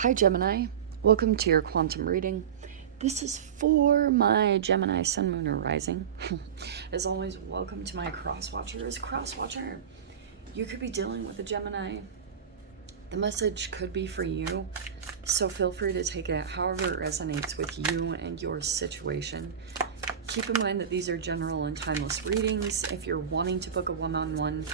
Hi Gemini, welcome to your quantum reading. This is for my Gemini Sun, Moon, or Rising. As always, welcome to my cross watchers. Cross watcher, you could be dealing with a Gemini. The message could be for you, so feel free to take it however it resonates with you and your situation. Keep in mind that these are general and timeless readings. If you're wanting to book a one-on-one,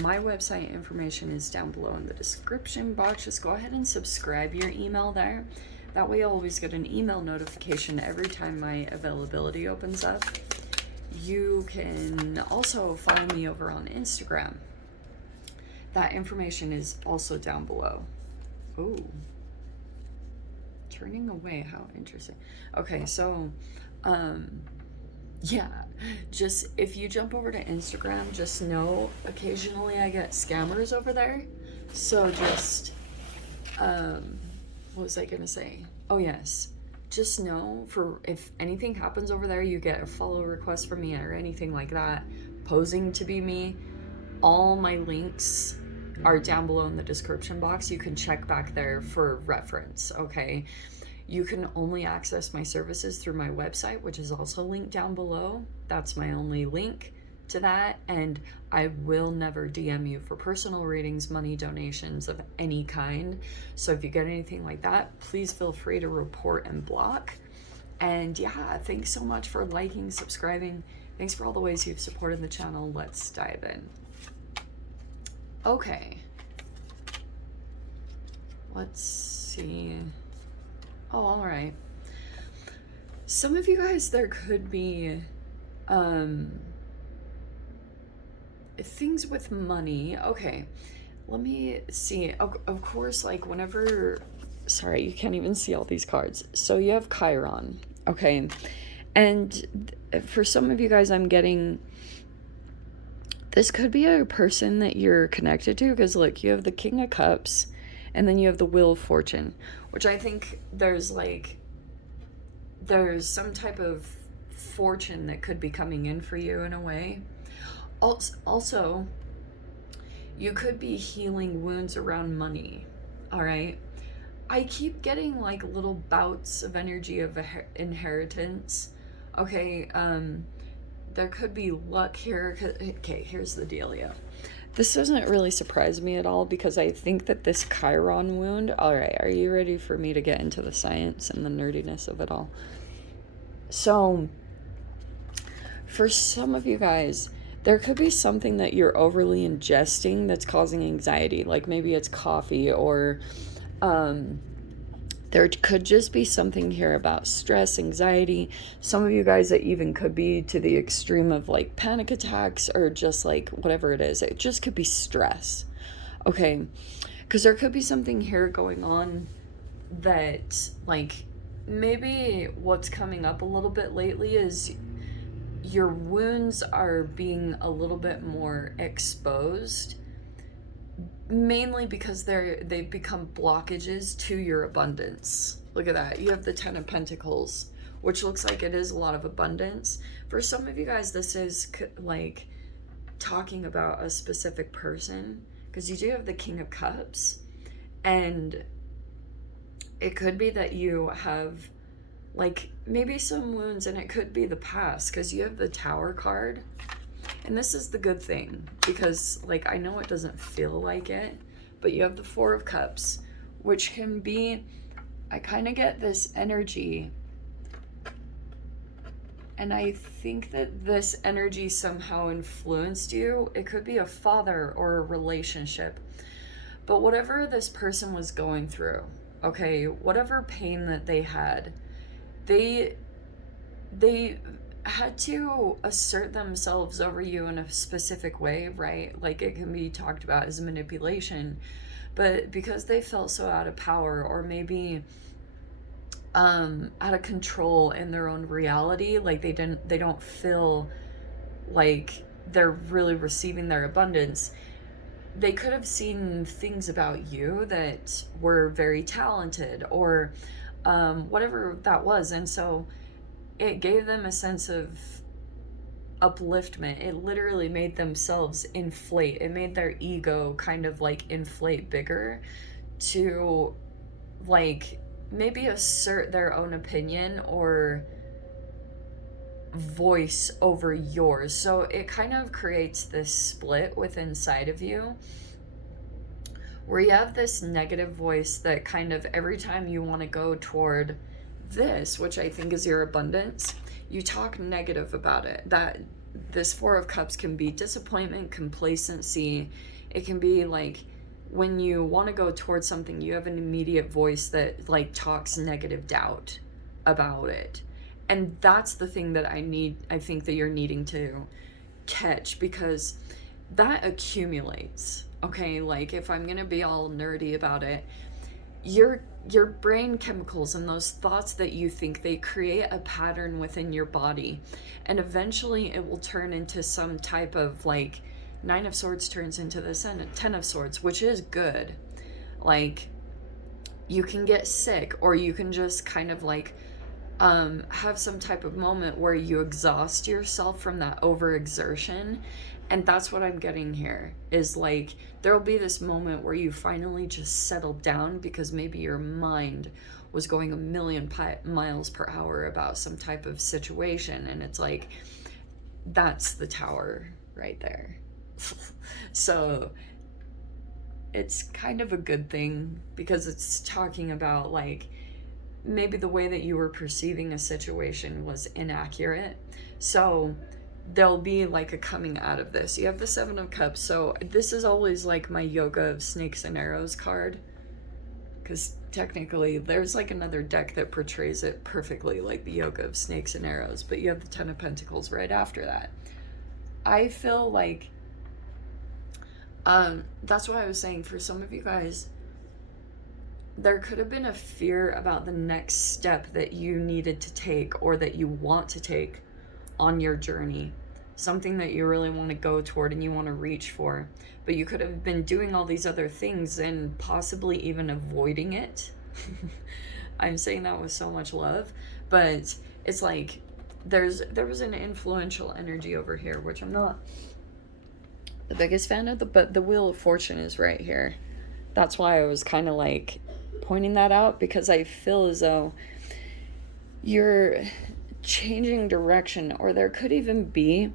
my website information is down below in the description box. Just go ahead and subscribe your email there. That way you'll always get an email notification every time my availability opens up. You can also follow me over on Instagram. That information is also down below. Ooh. Turning away, how interesting. Okay, so yeah, just if you jump over to Instagram, just know occasionally I get scammers over there. So just what was I gonna say? Oh yes, just know for if anything happens over there, you get a follow request from me or anything like that posing to be me, all my links are down below in the description box. You can check back there for reference. Okay, you can only access my services through my website, which is also linked down below. That's my only link to that. And I will never DM you for personal readings, money donations of any kind. So if you get anything like that, please feel free to report and block. And yeah, thanks so much for liking, subscribing. Thanks for all the ways you've supported the channel. Let's dive in. Okay. Let's see. Oh, all right. Some of you guys, there could be things with money. Okay, let me see. Of course, like whenever, sorry, you can't even see all these cards. So you have Chiron, okay? And for some of you guys, I'm getting, this could be a person that you're connected to, because look, you have the King of Cups, and then you have the Wheel of Fortune, which I think there's some type of fortune that could be coming in for you in a way. Also, you could be healing wounds around money, all right? I keep getting like little bouts of energy of inheritance, okay? There could be luck here. Okay, here's the dealio. This doesn't really surprise me at all because I think that this Chiron wound... All right, are you ready for me to get into the science and the nerdiness of it all? So, for some of you guys, there could be something that you're overly ingesting that's causing anxiety. Like maybe it's coffee, or there could just be something here about stress, anxiety. Some of you guys, that even could be to the extreme of like panic attacks, or just like whatever it is. It just could be stress. Okay, because there could be something here going on that, like, maybe what's coming up a little bit lately is your wounds are being a little bit more exposed, mainly because they've become blockages to your abundance. Look at that. You have the Ten of Pentacles, which looks like it is a lot of abundance. For some of you guys, this is like talking about a specific person, because you do have the King of Cups, and it could be that you have like maybe some wounds, and it could be the past, because you have the Tower card. And this is the good thing, because like I know it doesn't feel like it, but you have the Four of Cups, which can be, I kind of get this energy, and I think that this energy somehow influenced you. It could be a father or a relationship, but whatever this person was going through, okay, whatever pain that they had, they had to assert themselves over you in a specific way, right? Like it can be talked about as manipulation, but because they felt so out of power, or maybe out of control in their own reality, like they don't feel like they're really receiving their abundance. They could have seen things about you that were very talented, or whatever that was, and so it gave them a sense of upliftment. It literally made themselves inflate. It made their ego kind of like inflate bigger to like maybe assert their own opinion or voice over yours. So it kind of creates this split within inside of you where you have this negative voice that kind of every time you want to go toward this, which I think is your abundance, you talk negative about it. That this Four of Cups can be disappointment, complacency. It can be like when you want to go towards something, you have an immediate voice that like talks negative doubt about it. And that's the thing that I think that you're needing to catch, because that accumulates. Okay, like if I'm gonna be all nerdy about it, your brain chemicals and those thoughts that you think, they create a pattern within your body, and eventually it will turn into some type of like Nine of Swords turns into this and Ten of Swords, which is good. Like you can get sick, or you can just kind of like have some type of moment where you exhaust yourself from that overexertion. And that's what I'm getting here, is like there'll be this moment where you finally just settle down because maybe your mind was going a million miles per hour about some type of situation, and it's like that's the Tower right there. So it's kind of a good thing, because it's talking about like maybe the way that you were perceiving a situation was inaccurate. So there'll be like a coming out of this. You have the Seven of Cups. So this is always like my Yoga of Snakes and Arrows card, because technically there's like another deck that portrays it perfectly, like the Yoga of Snakes and Arrows, but you have the Ten of Pentacles right after that. I feel like that's why I was saying, for some of you guys, there could have been a fear about the next step that you needed to take, or that you want to take on your journey, something that you really want to go toward and you want to reach for, but you could have been doing all these other things and possibly even avoiding it. I'm saying that with so much love, but it's like there was an influential energy over here, which I'm not the biggest fan of, but the Wheel of Fortune is right here. That's why I was kind of like pointing that out, because I feel as though you're changing direction, or there could even be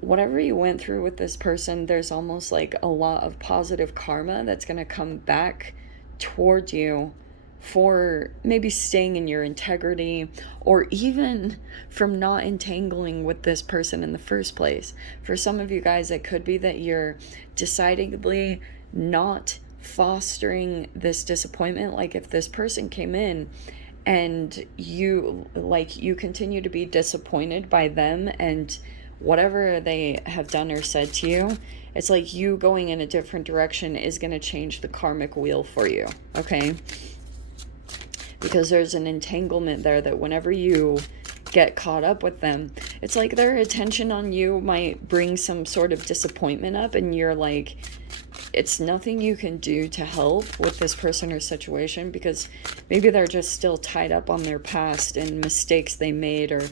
whatever you went through with this person, there's almost like a lot of positive karma that's going to come back toward you for maybe staying in your integrity, or even from not entangling with this person in the first place. For some of you guys, it could be that you're decidedly not fostering this disappointment. Like if this person came in and you continue to be disappointed by them and whatever they have done or said to you, it's like you going in a different direction is going to change the karmic wheel for you, okay? Because there's an entanglement there that whenever you get caught up with them, it's like their attention on you might bring some sort of disappointment up, and you're like, it's nothing you can do to help with this person or situation, because maybe they're just still tied up on their past and mistakes they made, or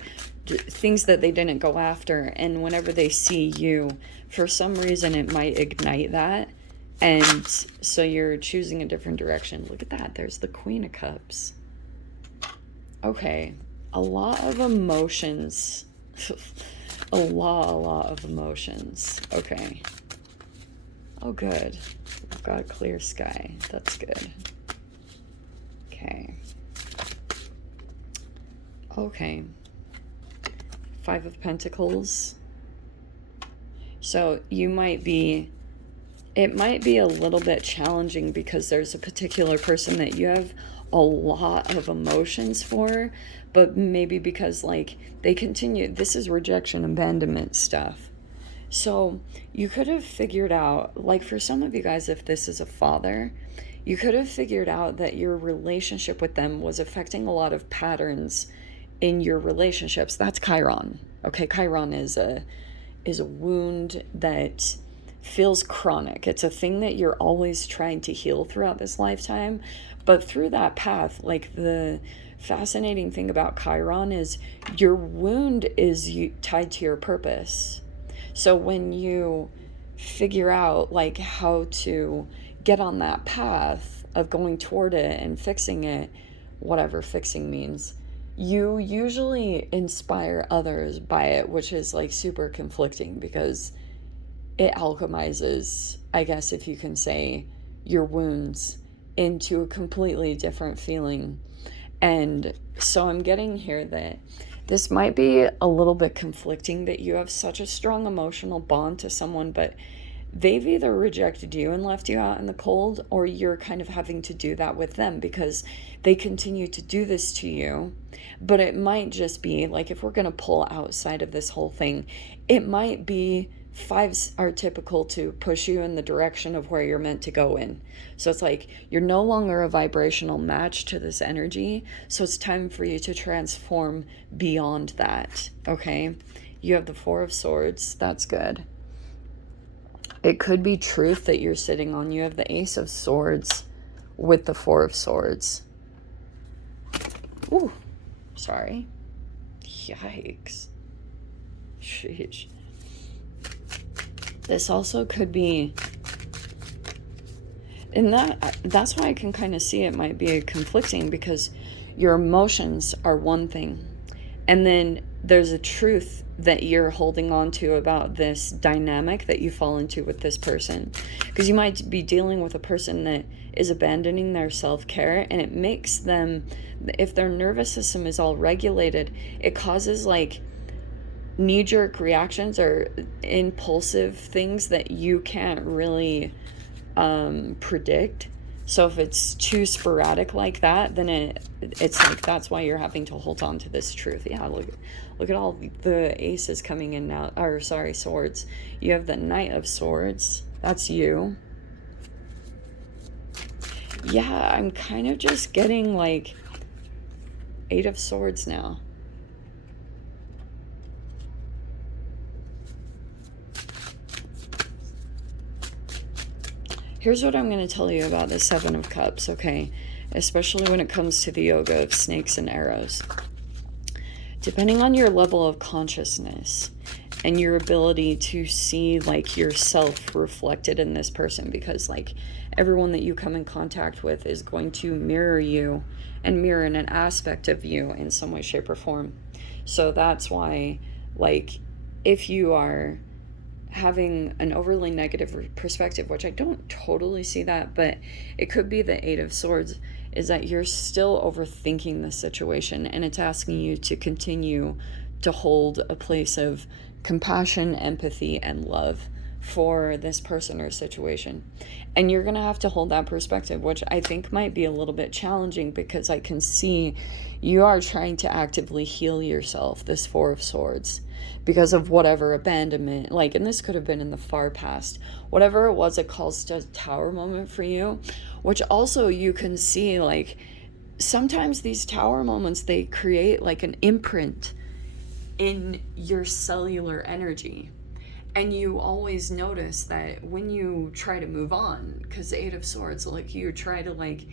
things that they didn't go after. And whenever they see you, for some reason, it might ignite that. And so you're choosing a different direction. Look at that. There's the Queen of Cups. Okay. A lot of emotions. a lot of emotions. Okay. Oh, good. We've got a clear sky. That's good. Okay. Okay. Five of Pentacles. So you might be, it might be a little bit challenging because there's a particular person that you have a lot of emotions for, but maybe because like they continue, this is rejection, abandonment stuff. So you could have figured out, like for some of you guys, if this is a father, you could have figured out that your relationship with them was affecting a lot of patterns in your relationships. That's Chiron. Okay, Chiron is a wound that feels chronic. It's a thing that you're always trying to heal throughout this lifetime. But through that path, like the fascinating thing about Chiron is your wound is tied to your purpose. So when you figure out like how to get on that path, of going toward it and fixing it, whatever fixing means, you usually inspire others by it, which is like super conflicting because it alchemizes, I guess if you can say, your wounds into a completely different feeling. And so I'm getting here that this might be a little bit conflicting, that you have such a strong emotional bond to someone, but they've either rejected you and left you out in the cold, or you're kind of having to do that with them because they continue to do this to you. But it might just be like, if we're going to pull outside of this whole thing, it might be fives are typical to push you in the direction of where you're meant to go in. So it's like you're no longer a vibrational match to this energy. So it's time for you to transform beyond that. Okay. You have the Four of Swords. That's good. It could be truth that you're sitting on. You have the Ace of Swords with the Four of Swords. Ooh, sorry. Yikes. Sheesh. This also could be, and that's why I can kind of see it might be conflicting, because your emotions are one thing, and then there's a truth that you're holding on to about this dynamic that you fall into with this person. Because you might be dealing with a person that is abandoning their self-care, and it makes them, if their nervous system is all regulated, it causes like knee-jerk reactions or impulsive things that you can't really predict. So if it's too sporadic like that, then it's like, that's why you're having to hold on to this truth. Yeah, look at all the aces coming in now, or sorry, swords. You have the Knight of Swords. That's you. Yeah, I'm kind of just getting like Eight of Swords now. Here's what I'm going to tell you about the Seven of Cups, okay? Especially when it comes to the yoga of snakes and arrows. Depending on your level of consciousness and your ability to see like yourself reflected in this person, because like everyone that you come in contact with is going to mirror you and mirror in an aspect of you in some way, shape, or form. So that's why, like, if you are having an overly negative perspective, which I don't totally see that, but it could be the Eight of Swords, is that you're still overthinking the situation, and it's asking you to continue to hold a place of compassion, empathy, and love for this person or situation. And you're going to have to hold that perspective, which I think might be a little bit challenging, because I can see you are trying to actively heal yourself, this Four of Swords, because of whatever abandonment, like, and this could have been in the far past, whatever it was, it caused a tower moment for you, which also you can see, like, sometimes these tower moments, they create like an imprint in your cellular energy. And you always notice that when you try to move on, because the Eight of Swords, like, you try to like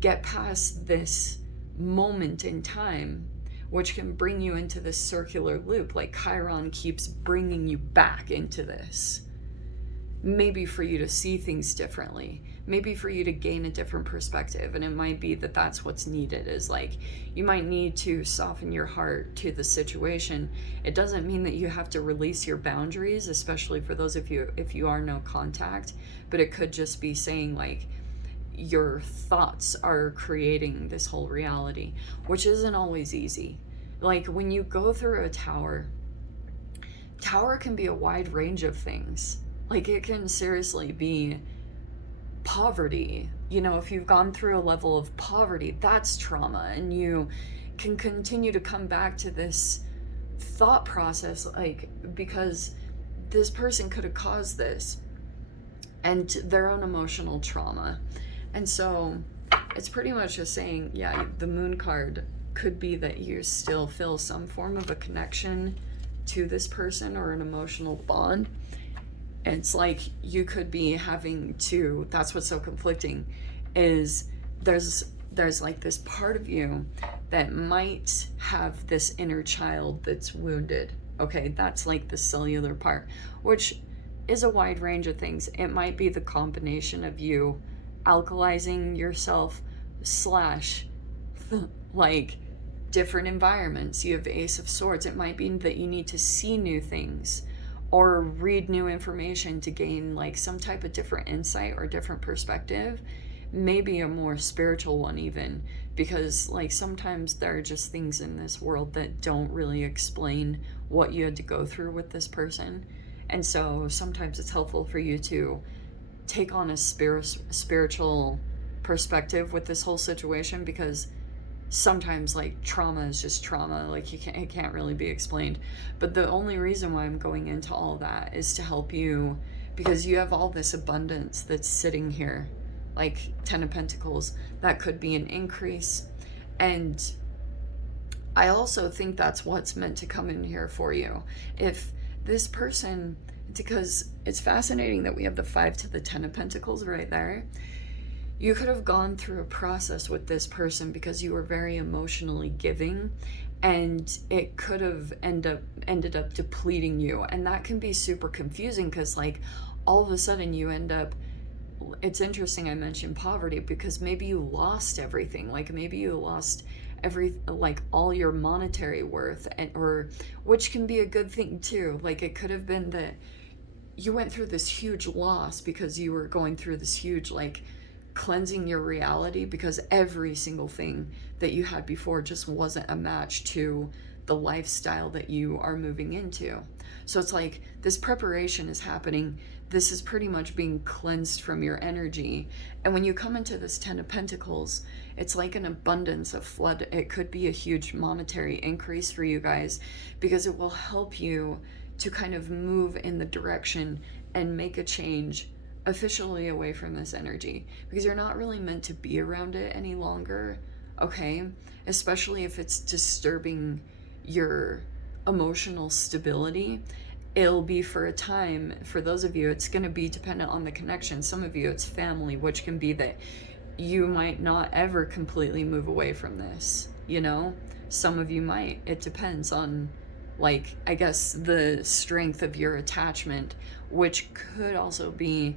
get past this moment in time, which can bring you into this circular loop. Like Chiron keeps bringing you back into this. Maybe for you to see things differently, maybe for you to gain a different perspective. And it might be that that's what's needed, is like, you might need to soften your heart to the situation. It doesn't mean that you have to release your boundaries, especially for those of you, if you are no contact, but it could just be saying like, your thoughts are creating this whole reality, which isn't always easy. Like when you go through a tower can be a wide range of things. Like it can seriously be poverty. You know, if you've gone through a level of poverty, that's trauma, and you can continue to come back to this thought process, like, because this person could have caused this, and their own emotional trauma. And so it's pretty much just saying, yeah, the Moon card could be that you still feel some form of a connection to this person or an emotional bond. And it's like you could be having to, that's what's so conflicting, is there's like this part of you that might have this inner child that's wounded. Okay, that's like the cellular part, which is a wide range of things. It might be the combination of you alkalizing yourself slash like different environments. You have Ace of Swords. It might be that you need to see new things or read new information to gain like some type of different insight or different perspective, maybe a more spiritual one even, because like sometimes there are just things in this world that don't really explain what you had to go through with this person. And so sometimes it's helpful for you to take on a spiritual perspective with this whole situation, because sometimes like trauma is just trauma, like it can't really be explained. But the only reason why I'm going into all that is to help you, because you have all this abundance that's sitting here, like 10 of Pentacles, that could be an increase. And I also think that's what's meant to come in here for you. If this person, because it's fascinating that we have the 5 to the 10 of Pentacles right there. You could have gone through a process with this person because you were very emotionally giving, and it could have ended up depleting you. And that can be super confusing because like all of a sudden you end up, it's interesting I mentioned poverty because maybe you lost everything. Like maybe you lost like all your monetary worth, and or which can be a good thing too. Like it could have been that you went through this huge loss because you were going through this huge like cleansing your reality, because every single thing that you had before just wasn't a match to the lifestyle that you are moving into. So it's like this preparation is happening. This is pretty much being cleansed from your energy. And when you come into this 10 of Pentacles, it's like an abundance of flood. It could be a huge monetary increase for you guys because it will help you to kind of move in the direction and make a change officially away from this energy, because you're not really meant to be around it any longer, okay? Especially if it's disturbing your emotional stability. It'll be for a time. For those of you, it's going to be dependent on the connection. Some of you, it's family, which can be that you might not ever completely move away from this, you know? Some of you might. It depends on, like, I guess the strength of your attachment, which could also be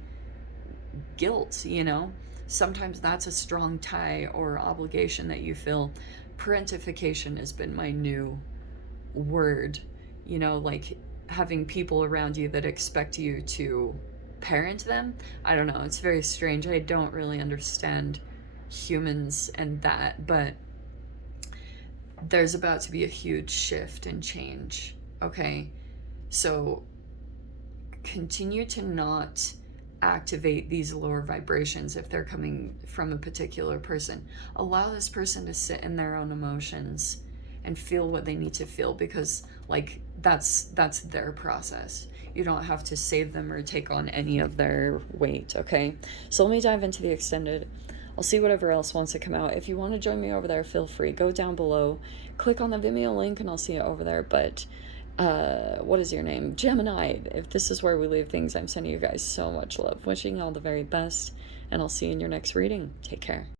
guilt, you know? Sometimes that's a strong tie or obligation that you feel. Parentification has been my new word, you know, like having people around you that expect you to parent them. I don't know, it's very strange. I don't really understand humans and that, but there's about to be a huge shift and change, okay? So continue to not activate these lower vibrations if they're coming from a particular person. Allow this person to sit in their own emotions and feel what they need to feel, because like that's their process. You don't have to save them or take on any of their weight, okay? So let me dive into the extended. I'll see whatever else wants to come out. If you want to join me over there, feel free. Go down below, click on the Vimeo link, and I'll see it over there. But what is your name? Gemini. If this is where we leave things, I'm sending you guys so much love. Wishing you all the very best, and I'll see you in your next reading. Take care.